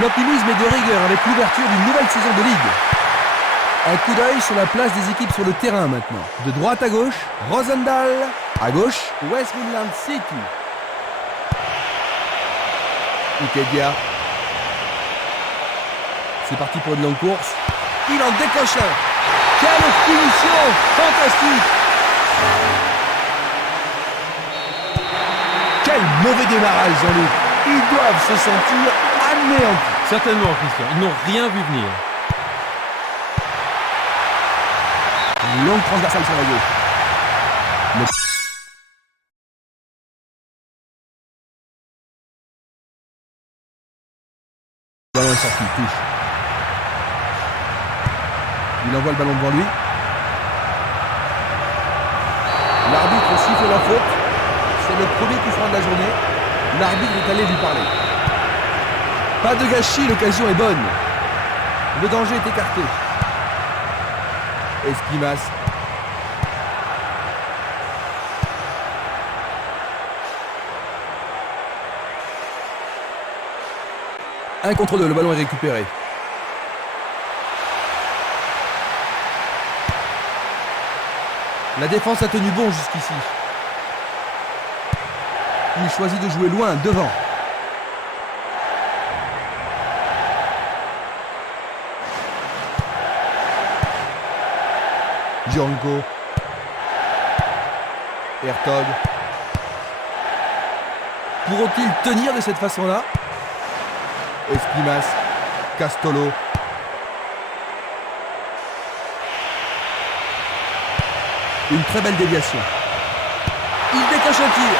L'optimisme est de rigueur avec l'ouverture d'une nouvelle saison de Ligue. Un coup d'œil sur la place des équipes sur le terrain maintenant. De droite à gauche, Rosendal. À gauche, West Midlands City. Ikedia. C'est parti pour une longue course. Il en décroche un. Quelle finition fantastique. Quel mauvais démarrage, Jean-Luc. Ils doivent se sentir anéantis. Certainement, Christian. Ils n'ont rien vu venir. Une longue transversale sur la gauche. Le ballon est sorti, touche. Il envoie le ballon devant lui. L'arbitre siffle la faute. C'est le premier coup franc de la journée. L'arbitre est allé lui parler. Pas de gâchis, l'occasion est bonne. Le danger est écarté. Esquimas. Un contre deux, le ballon est récupéré. La défense a tenu bon jusqu'ici. Il choisit de jouer loin, devant. Django. Hertog. Pourront-ils tenir de cette façon-là? Esquimas. Castolo. Une très belle déviation. Il décoche un tir.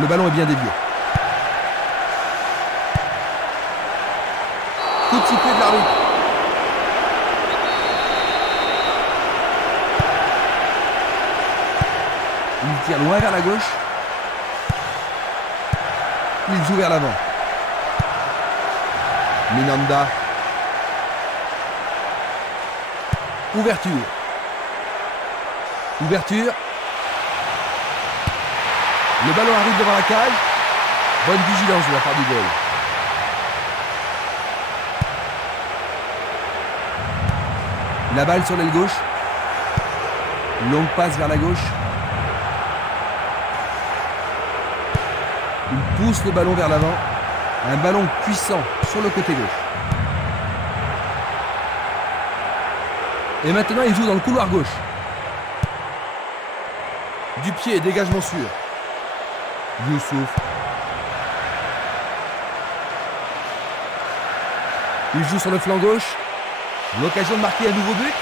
Le ballon est bien dévié. Coup de sifflet de l'arbitre. Il tire loin vers la gauche. Il joue vers l'avant. Minanda. Ouverture. Ouverture. Le ballon arrive devant la cage. Bonne vigilance de la part du goal. La balle sur l'aile gauche. Longue passe vers la gauche. Il pousse le ballon vers l'avant. Un ballon puissant sur le côté gauche. Et maintenant, il joue dans le couloir gauche. Du pied, dégagement sûr. Youssouf. Il joue sur le flanc gauche. L'occasion de marquer un nouveau but.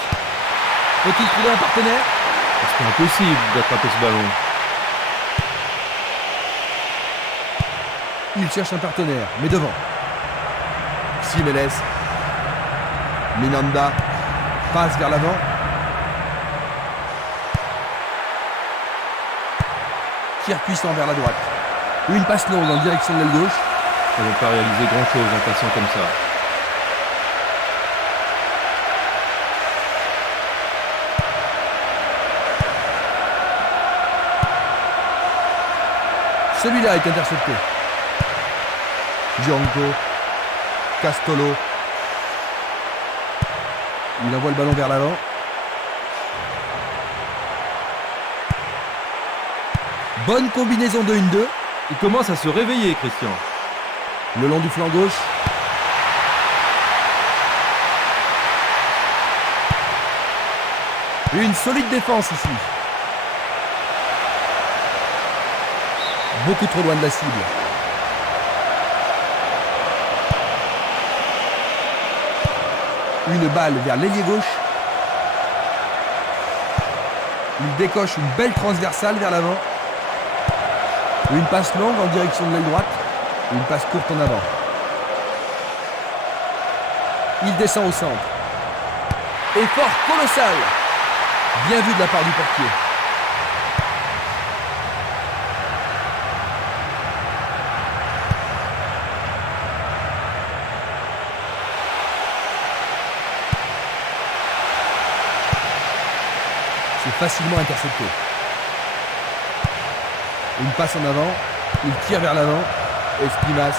Peut-il trouver un partenaire? C'est impossible d'attraper ce ballon. Il cherche un partenaire, mais devant. Simeles. Minanda. Passe vers l'avant. Tir puissant vers la droite. Une passe longue en direction de l'aile gauche. Ils ne vont pas réaliser grand-chose en passant comme ça. Celui-là est intercepté. Gianco. Castolo. Il envoie le ballon vers l'avant. Bonne combinaison de 1-2. Il commence à se réveiller, Christian. Le long du flanc gauche. Une solide défense ici. Beaucoup trop loin de la cible. Une balle vers l'ailier gauche. Il décoche une belle transversale vers l'avant. Une passe longue en direction de l'aile droite. Une passe courte en avant. Il descend au centre. Effort colossal. Bien vu de la part du portier. C'est facilement intercepté. Une passe en avant. Il tire vers l'avant. Espinas.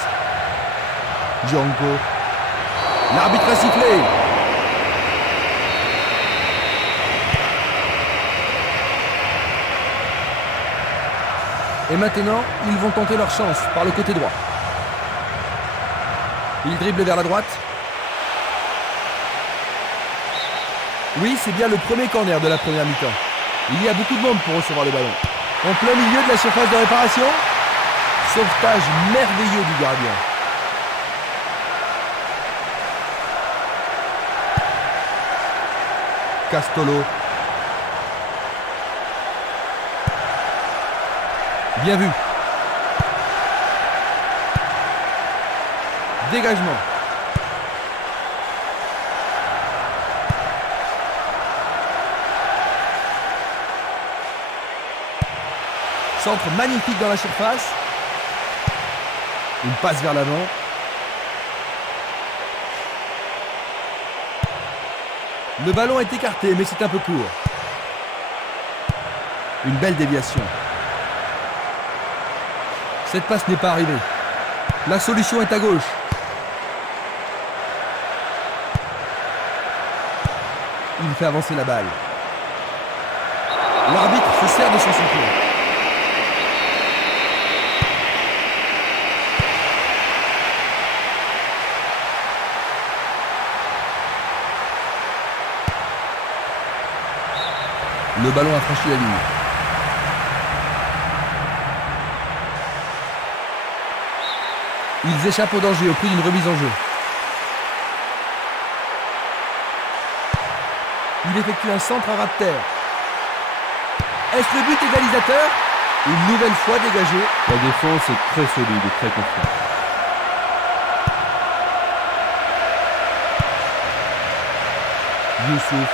Gianco. L'arbitre a sifflé. Et maintenant, ils vont tenter leur chance par le côté droit. Il dribble vers la droite. Oui, c'est bien le premier corner de la première mi-temps. Il y a beaucoup de monde pour recevoir le ballon. En plein milieu de la surface de réparation. Sauvetage merveilleux du gardien. Castolo. Bien vu. Dégagement. Centre magnifique dans la surface. Une passe vers l'avant. Le ballon est écarté, mais c'est un peu court. Une belle déviation. Cette passe n'est pas arrivée. La solution est à gauche. Il fait avancer la balle. L'arbitre se sert de son sifflet. Le ballon a franchi la ligne. Ils échappent au danger au prix d'une remise en jeu. Il effectue un centre à ras de terre. Est-ce le but égalisateur? Une nouvelle fois dégagé. La défense est très solide et très confiante. Youssouf.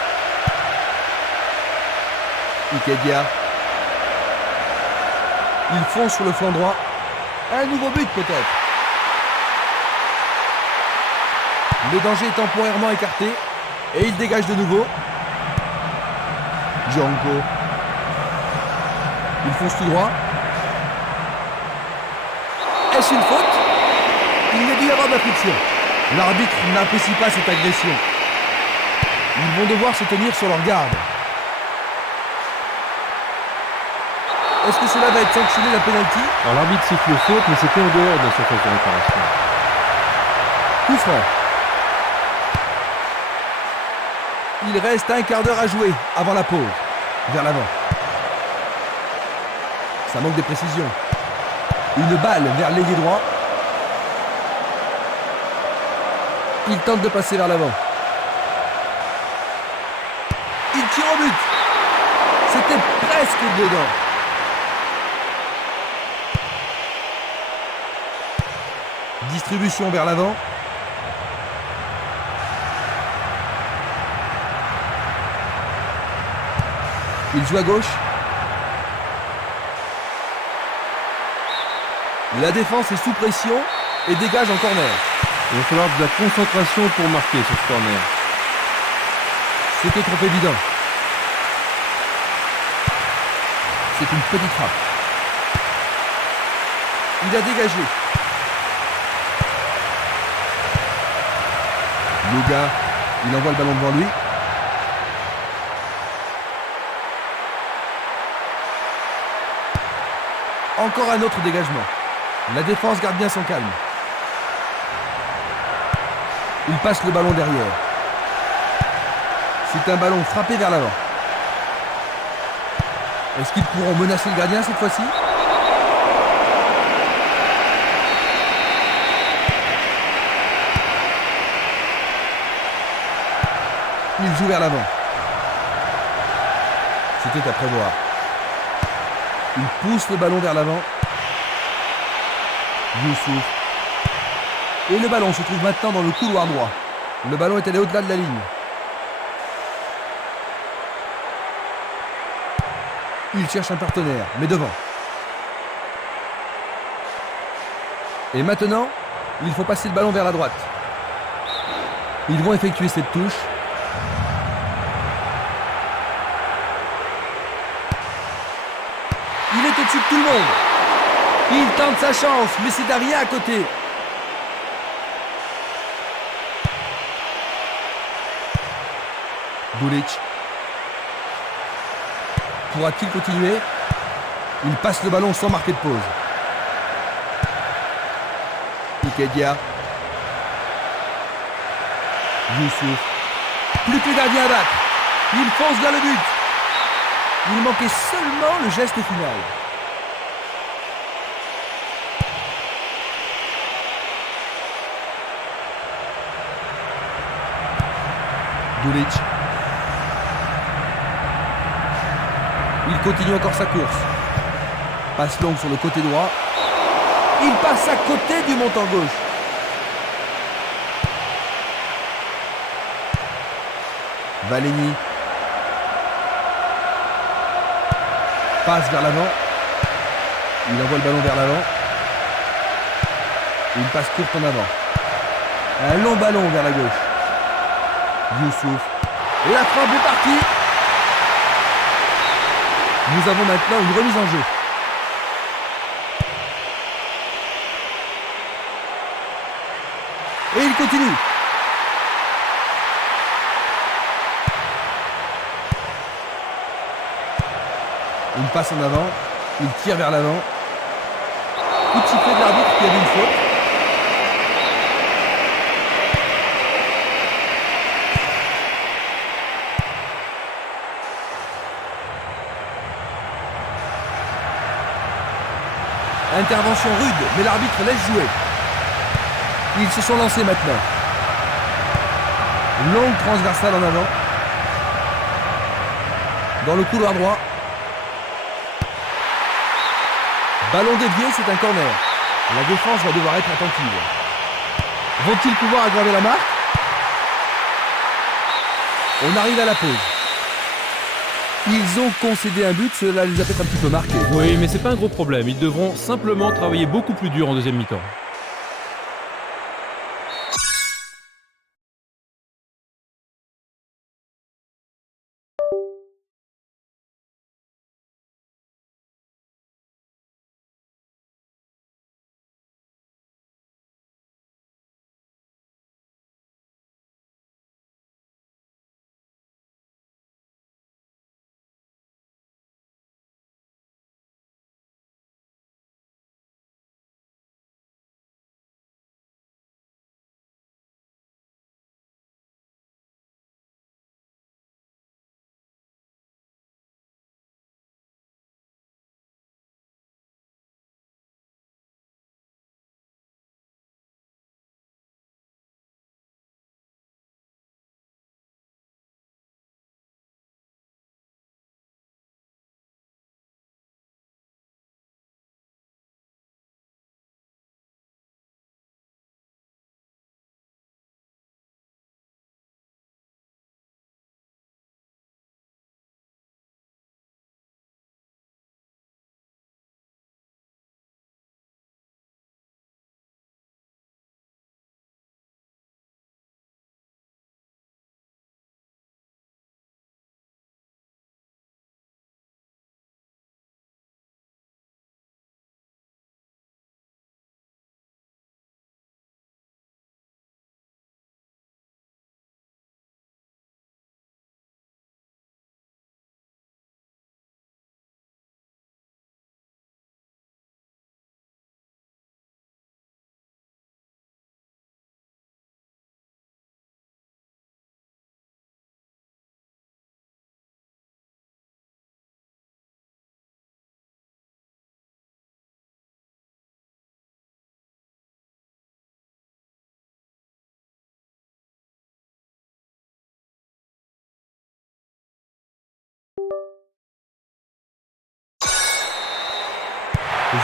Ikedia. Ils foncent sur le flanc droit. Un nouveau but peut-être. Le danger est temporairement écarté. Et il dégage de nouveau. Django. Il fonce tout droit. Est-ce une faute? Il n'est dû y avoir d'affliction. L'arbitre n'apprécie pas cette agression. Ils vont devoir se tenir sur leur garde. Est-ce que cela va être sanctionné la pénalty? Alors l'arbitre siffle faute, mais c'était en dehors de la surface de réparation. Coup franc. Il reste un quart d'heure à jouer avant la pause. Vers l'avant. Ça manque de précision. Une balle vers l'ailier droit. Il tente de passer vers l'avant. Il tire au but. C'était presque dedans. Distribution vers l'avant. Il joue à gauche. La défense est sous pression et dégage en corner. Il va falloir de la concentration pour marquer sur ce corner. C'était trop évident. C'est une petite frappe. Il a dégagé. Louga, il envoie le ballon devant lui. Encore un autre dégagement. La défense garde bien son calme. Il passe le ballon derrière. C'est un ballon frappé vers l'avant. Est-ce qu'ils pourront menacer le gardien cette fois-ci? Il joue vers l'avant. C'était à prévoir. Il pousse le ballon vers l'avant. Youssouf. Et le ballon se trouve maintenant dans le couloir droit. Le ballon est allé au-delà de la ligne. Il cherche un partenaire, mais devant. Et maintenant, il faut passer le ballon vers la droite. Ils vont effectuer cette touche. Il est au-dessus de tout le monde. Il tente sa chance, mais c'est derrière à côté. Bulic. Pourra-t-il continuer? Il passe le ballon sans marquer de pause. Ikedia. Youssouf. Plus que le gardien à battre. Il fonce vers le but. Il manquait seulement le geste final. Bulic. Il continue encore sa course. Passe longue sur le côté droit. Il passe à côté du montant gauche. Valeni. Passe vers l'avant. Il envoie le ballon vers l'avant. Une passe courte en avant. Un long ballon vers la gauche. Youssouf. Et la frappe est partie. Nous avons maintenant une remise en jeu. Et il continue. Une passe en avant. Il tire vers l'avant. Coup de sifflet de l'arbitre qui avait une faute. Intervention rude, mais l'arbitre laisse jouer. Ils se sont lancés maintenant. Longue transversale en avant. Dans le couloir droit. Ballon dévié, c'est un corner. La défense va devoir être attentive. Vont-ils pouvoir aggraver la marque? On arrive à la pause. Ils ont concédé un but, cela les a peut-être un petit peu marqués. Oui, mais c'est pas un gros problème. Ils devront simplement travailler beaucoup plus dur en deuxième mi-temps.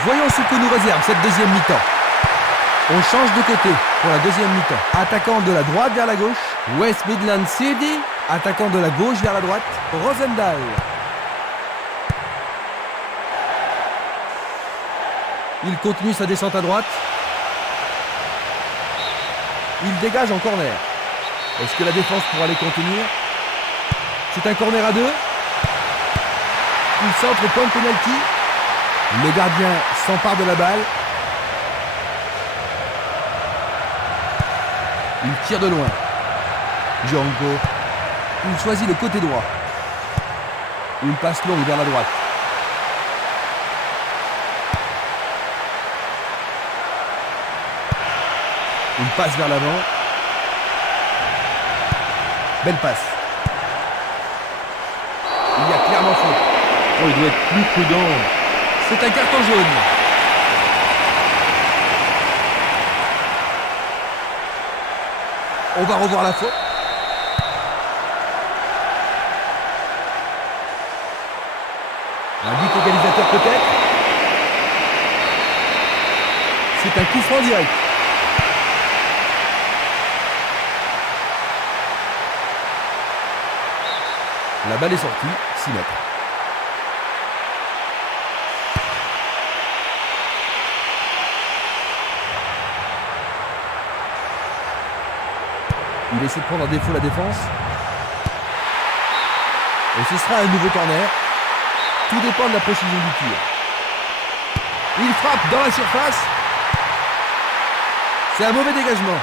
Voyons ce que nous réserve cette deuxième mi-temps. On change de côté pour la deuxième mi-temps. Attaquant de la droite vers la gauche, West Midlands City. Attaquant de la gauche vers la droite, Rosendal. Il continue sa descente à droite. Il dégage en corner. Est-ce que la défense pourra les contenir? C'est un corner à deux. Il centre au point de pénalty. Le gardien s'empare de la balle. Il tire de loin. Django. Il choisit le côté droit. Une passe longue vers la droite. Une passe vers l'avant. Belle passe. Il y a clairement faute. Oh, il doit être plus prudent. C'est un carton jaune. On va revoir la faute. Un but égalisateur peut-être. C'est un coup franc direct. La balle est sortie, 6 mètres. Il essaie de prendre en défaut la défense. Et ce sera un nouveau corner. Tout dépend de la précision du tir. Il frappe dans la surface. C'est un mauvais dégagement.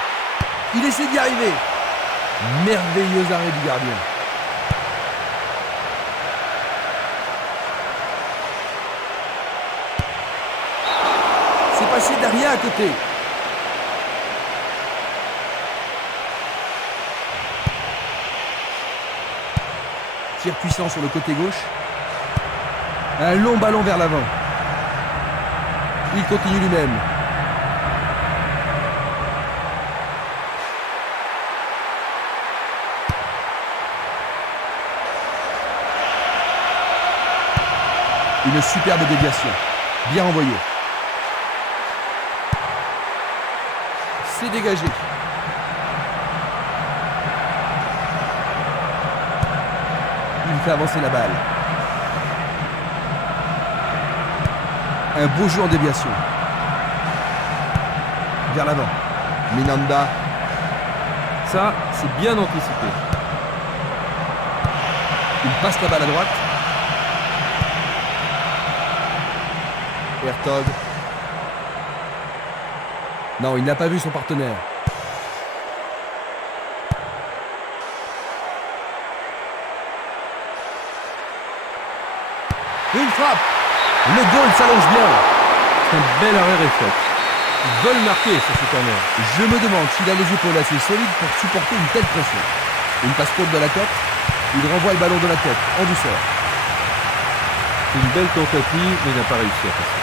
Il essaie d'y arriver. Merveilleux arrêt du gardien. C'est passé derrière à côté. Tir puissant sur le côté gauche. Un long ballon vers l'avant. Il continue lui-même. Une superbe déviation. Bien envoyée. C'est dégagé. Il fait avancer la balle. Un beau jeu en déviation. Vers l'avant. Minanda. Ça, c'est bien anticipé. Il passe la balle à droite. Hertog. Non, il n'a pas vu son partenaire. Une frappe. Le goal s'allonge bien. C'est un bel arrêt réflexe. Ils veulent marquer sur ce corner. Je me demande s'il a les épaules assez solides pour supporter une telle pression. Une passe courte de la tête. Il renvoie le ballon de la tête, en douceur. C'est une belle tentative, mais il n'a pas réussi à passer.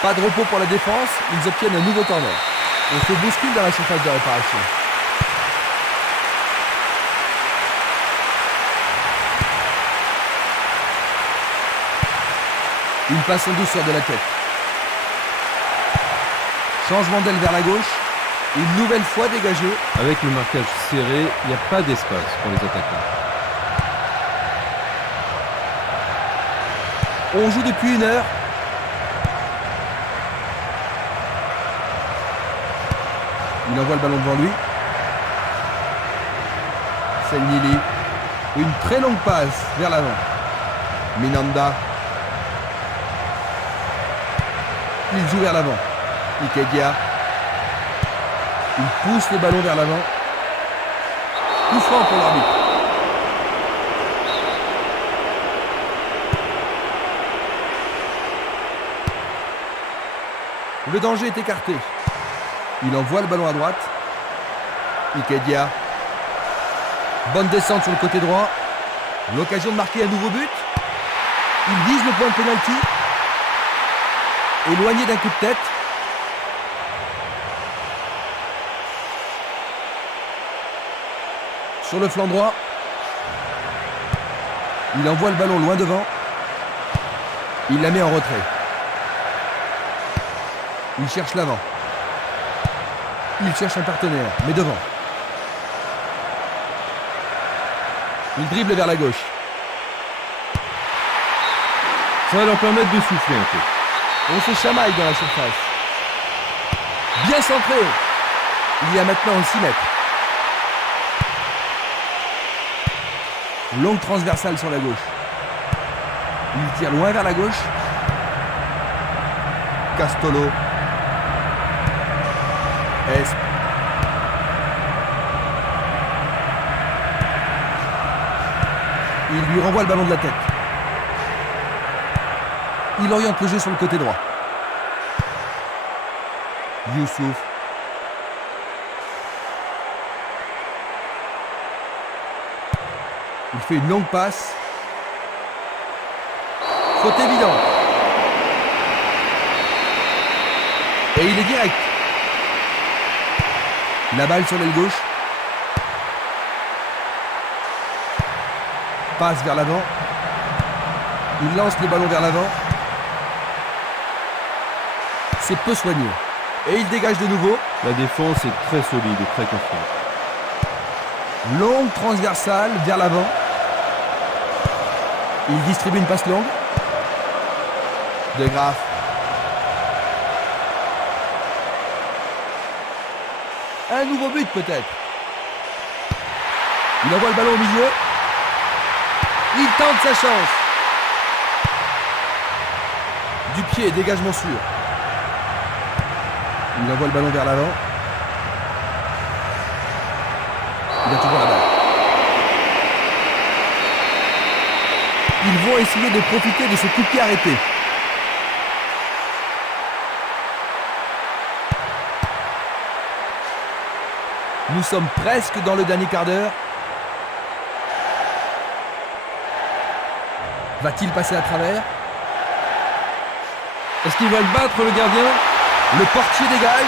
Pas de repos pour la défense, ils obtiennent un nouveau corner. On se bouscule dans la surface de réparation. Une passe en douceur de la tête. Changement d'aile vers la gauche. Une nouvelle fois dégagé. Avec le marquage serré, il n'y a pas d'espace pour les attaquants. On joue depuis 1 heure. Il envoie le ballon devant lui. Selnili. Une très longue passe vers l'avant. Minanda. Il joue vers l'avant. Ikedia. Il pousse le ballon vers l'avant. Coup franc pour l'arbitre. Le danger est écarté. Il envoie le ballon à droite. Ikedia. Bonne descente sur le côté droit. L'occasion de marquer un nouveau but. Il vise le point de pénalty. Éloigné d'un coup de tête. Sur le flanc droit. Il envoie le ballon loin devant. Il la met en retrait. Il cherche l'avant. Il cherche un partenaire, mais devant. Il dribble vers la gauche. Ça va leur permettre de souffler un peu. On se chamaille dans la surface. Bien centré. Il y a maintenant 6 mètres. Longue transversale sur la gauche. Il tire loin vers la gauche. Castolo. Esp. Il lui renvoie le ballon de la tête. Il oriente le jeu sur le côté droit. Youssouf. Il fait une longue passe. Faute évidente. Et il est direct. La balle sur l'aile gauche. Passe vers l'avant. Il lance le ballon vers l'avant. C'est peu soigné. Et il dégage de nouveau. La défense est très solide et très confiante. Longue transversale vers l'avant. Il distribue une passe longue. De Graaf. Un nouveau but peut-être. Il envoie le ballon au milieu. Il tente sa chance. Du pied, dégagement sûr. Il envoie le ballon vers l'avant. Il a toujours la balle. Ils vont essayer de profiter de ce coup de pied arrêté. Nous sommes presque dans le dernier quart d'heure. Va-t-il passer à travers? Est-ce qu'il va le battre, le gardien? Le portier dégage.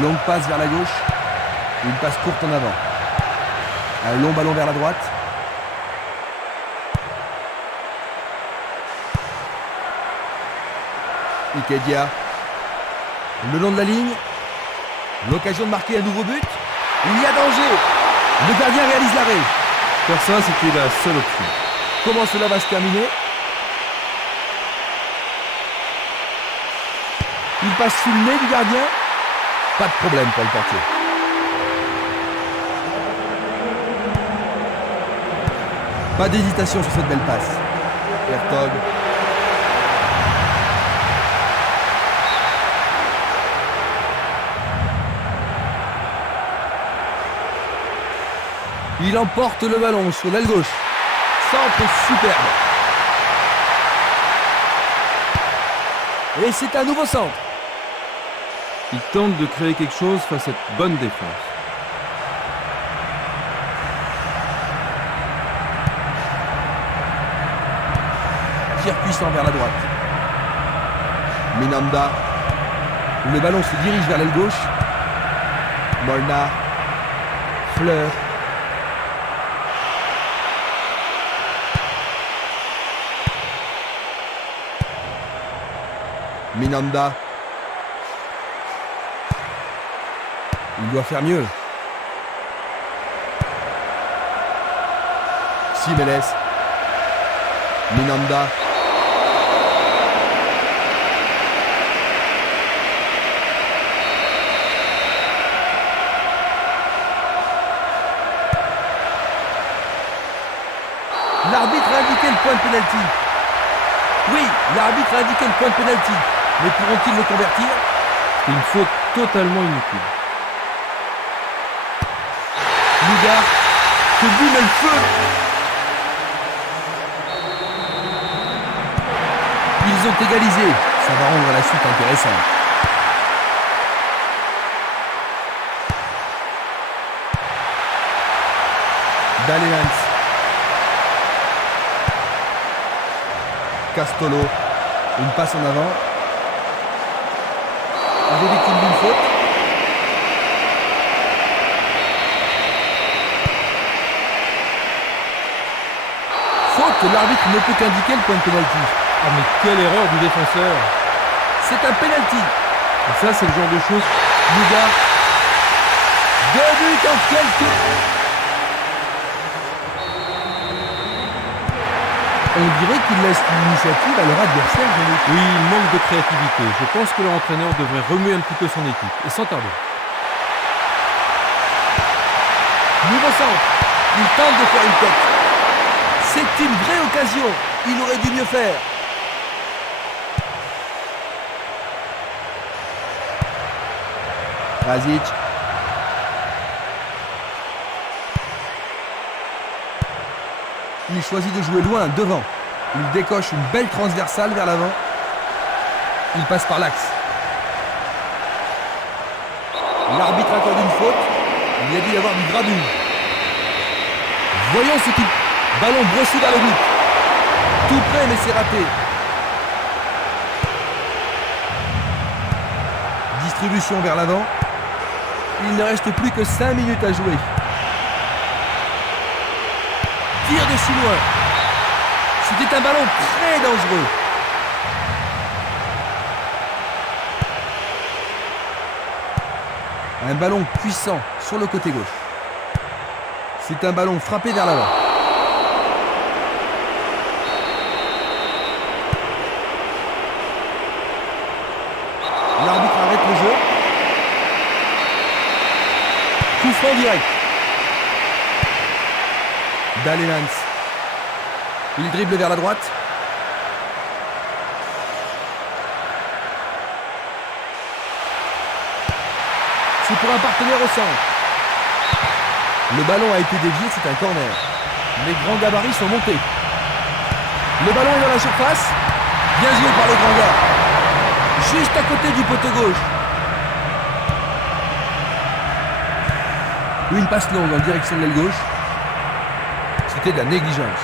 Longue passe vers la gauche. Une passe courte en avant. Un long ballon vers la droite. Ikedia. Le long de la ligne. L'occasion de marquer un nouveau but. Il y a danger. Le gardien réalise l'arrêt. Faire ça, c'était la seule option. Comment cela va se terminer? Il passe sous le nez du gardien. Pas de problème pour le portier. Pas d'hésitation sur cette belle passe. Hertog. Il emporte le ballon sur l'aile gauche. Centre superbe. Et c'est un nouveau centre. Il tente de créer quelque chose face à cette bonne défense. Tir puissant vers la droite. Minanda. Le ballon se dirige vers l'aile gauche. Molnar. Fleur. Minanda. Il doit faire mieux. Simeles. Minanda. L'arbitre a indiqué le point de pénalty. Oui, l'arbitre a indiqué le point de pénalty. Mais pourront-ils le convertir? Une faute totalement inutile. Lugar, ce but met le feu. Ils ont égalisé. Ça va rendre la suite intéressante. Daléans. Castolo. Une passe en avant. Il est victime d'une faute. Faute, l'arbitre ne peut qu'indiquer le point de pénalty. Ah mais quelle erreur du défenseur. C'est un pénalty. Et ça, c'est le genre de choses... Lugar. 2 buts en quelques... On dirait qu'il laisse l'initiative à leur adversaire. Oui, il manque de créativité. Je pense que leur entraîneur devrait remuer un petit peu son équipe. Et sans tarder. Nouveau centre. Il tente de faire une tête. C'est une vraie occasion. Il aurait dû mieux faire. Krasic. Il choisit de jouer loin, devant. Il décoche une belle transversale vers l'avant. Il passe par l'axe. L'arbitre accorde une faute. Il y a dû y avoir du gradouille. Voyons ce qu'il... Ballon brossé vers le but. Tout près, mais c'est raté. Distribution vers l'avant. Il ne reste plus que 5 minutes à jouer. Tir de si loin. C'était un ballon très dangereux. Un ballon puissant sur le côté gauche. C'est un ballon frappé vers l'avant. L'arbitre arrête le jeu. Coup franc direct. Daléans. Il dribble vers la droite. C'est pour un partenaire au centre. Le ballon a été dévié, c'est un corner. Les grands gabarits sont montés. Le ballon est dans la surface. Bien joué par le grand gars. Juste à côté du poteau gauche. Une passe longue en direction de l'aile gauche. C'était de la négligence.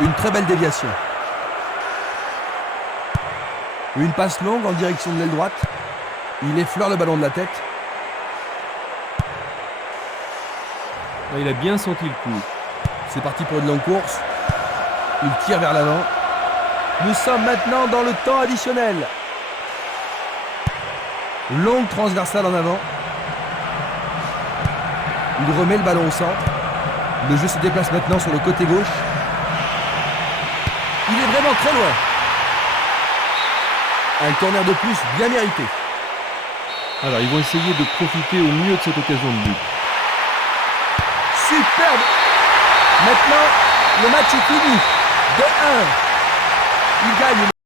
Une très belle déviation. Une passe longue en direction de l'aile droite. Il effleure le ballon de la tête. Il a bien senti le coup. C'est parti pour une longue course. Il tire vers l'avant. Nous sommes maintenant dans le temps additionnel. Longue transversale en avant. Il remet le ballon au centre. Le jeu se déplace maintenant sur le côté gauche. Il est vraiment très loin. Un corner de plus bien mérité. Alors, ils vont essayer de profiter au mieux de cette occasion de but. Superbe. Maintenant, le match est fini. 2-1.